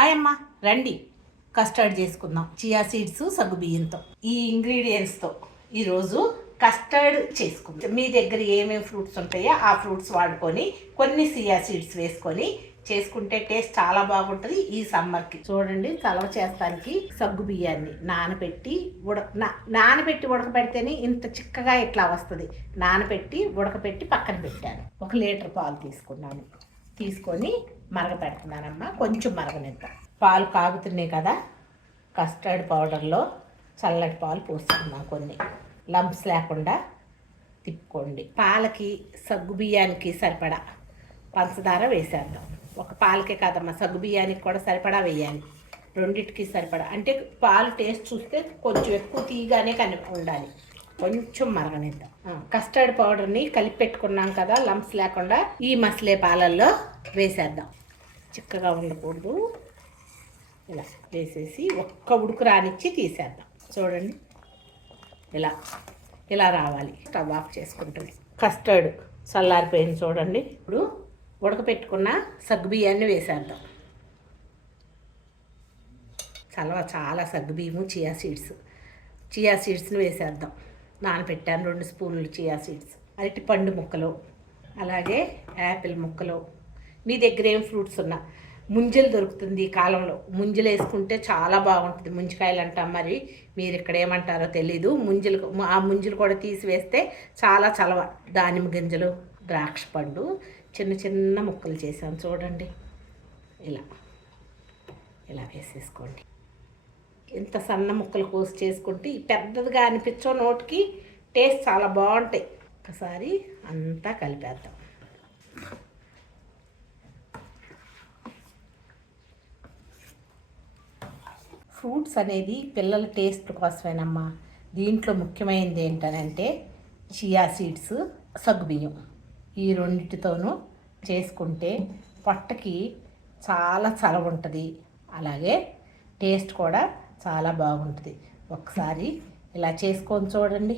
Hi రండి. Custard చేసుకుందాం. Chia seeds సగ్గు బియ్యంతో. ఈ ఇంగ్రీడియంట్స్తో ఈరోజు కస్టర్డ్ చేసుకుందాం. మీ దగ్గర ఏమేమి ఫ్రూట్స్ ఉంటాయో ఆ ఫ్రూట్స్ వాడుకొని కొన్ని సియా సీడ్స్ వేసుకొని చేసుకుంటే టేస్ట్ చాలా బాగుంటుంది ఈ సమ్మర్కి చూడండి కలవ చేస్తానికి సగ్గు బియ్యాన్ని నానబెట్టి ఉడక నా- నానబెట్టి ఉడకబెడితేనే ఇంత చిక్కగా ఇట్లా వస్తుంది. నానబెట్టి ఉడకబెట్టి పక్కన పెట్టాను. ఒక లీటర్ పాలు తీసుకున్నాను. తీసుకొని మరగపెడుతున్నానమ్మా. కొంచెం మరగనిద్దాం. పాలు కాగుతున్నాయి కదా కస్టర్డ్ పౌడర్లో చల్లటి పాలు పోస్తున్నాం కొన్ని. లంప్స్ లేకుండా తిప్పుకోండి. పాలకి సగ్గు బియ్యానికి సరిపడా పంచదార వేసేద్దాం. ఒక పాలకే కాదమ్మా సగ్గు బియ్యానికి కూడా సరిపడా వేయాలి. రెండిటికి సరిపడా. అంటే పాలు టేస్ట్ చూస్తే కొంచెం ఎక్కువ తీయగానే కని ఉండాలి. కొంచెం మరగనిద్దాం. కస్టర్డ్ పౌడర్ని కలిపి పెట్టుకున్నాం కదా లంప్స్ లేకుండా ఈ మసలే పాలల్లో వేసేద్దాం. చిక్కగా ఉండకూడదు. ఇలా వేసేసి ఒక్క ఉడుకు రానిచ్చి తీసేద్దాం. చూడండి. ఇలా ఇలా రావాలి. స్టవ్ ఆఫ్ చేసుకుంటుంది. కస్టర్డ్ చల్లారిపోయింది చూడండి. ఇప్పుడు ఉడకపెట్టుకున్న సగ్గుబియ్యాన్ని వేసేద్దాం. చలవ చాలా సగ్గుబియ్యము చియా సీడ్స్. చియా సీడ్స్ని వేసేద్దాం. నానబెట్టాను రెండు స్పూన్లు చియా సీడ్స్ అరటి పండు ముక్కలు అలాగే యాపిల్ ముక్కలు. మీ దగ్గర ఏం ఫ్రూట్స్ ఉన్నా. ముంజలు దొరుకుతుంది ఈ కాలంలో. ముంజలు వేసుకుంటే చాలా బాగుంటుంది. ముంజికాయలు అంటాం మరి. మీరు ఇక్కడ ఏమంటారో తెలీదు. ముంజలు ఆ ముంజలు కూడా తీసివేస్తే చాలా చలవ. దానిమ్మ గింజలు ద్రాక్ష పండు చిన్న చిన్న ముక్కలు చేశాను. చూడండి. ఇలా. ఇలా వేసేసుకోండి. ఇంత సన్న ముక్కలు కోసి చేసుకుంటే ఈ పెద్దదిగా అనిపించో నోటికి టేస్ట్ చాలా బాగుంటాయి. ఒకసారి అంతా కలిపేద్దాం. ఫ్రూట్స్ అనేది పిల్లల టేస్ట్ కోసమేనమ్మా. దీంట్లో ముఖ్యమైనది ఏంటనంటే చియా సీడ్స్ సగ్గుబియ్యం. ఈ రెండింటితోనూ చేసుకుంటే పొట్టకి చాలా చలవ ఉంటుంది అలాగే టేస్ట్ కూడా చాలా బాగుంటుంది. ఒకసారి ఇలా చేసుకొని చూడండి.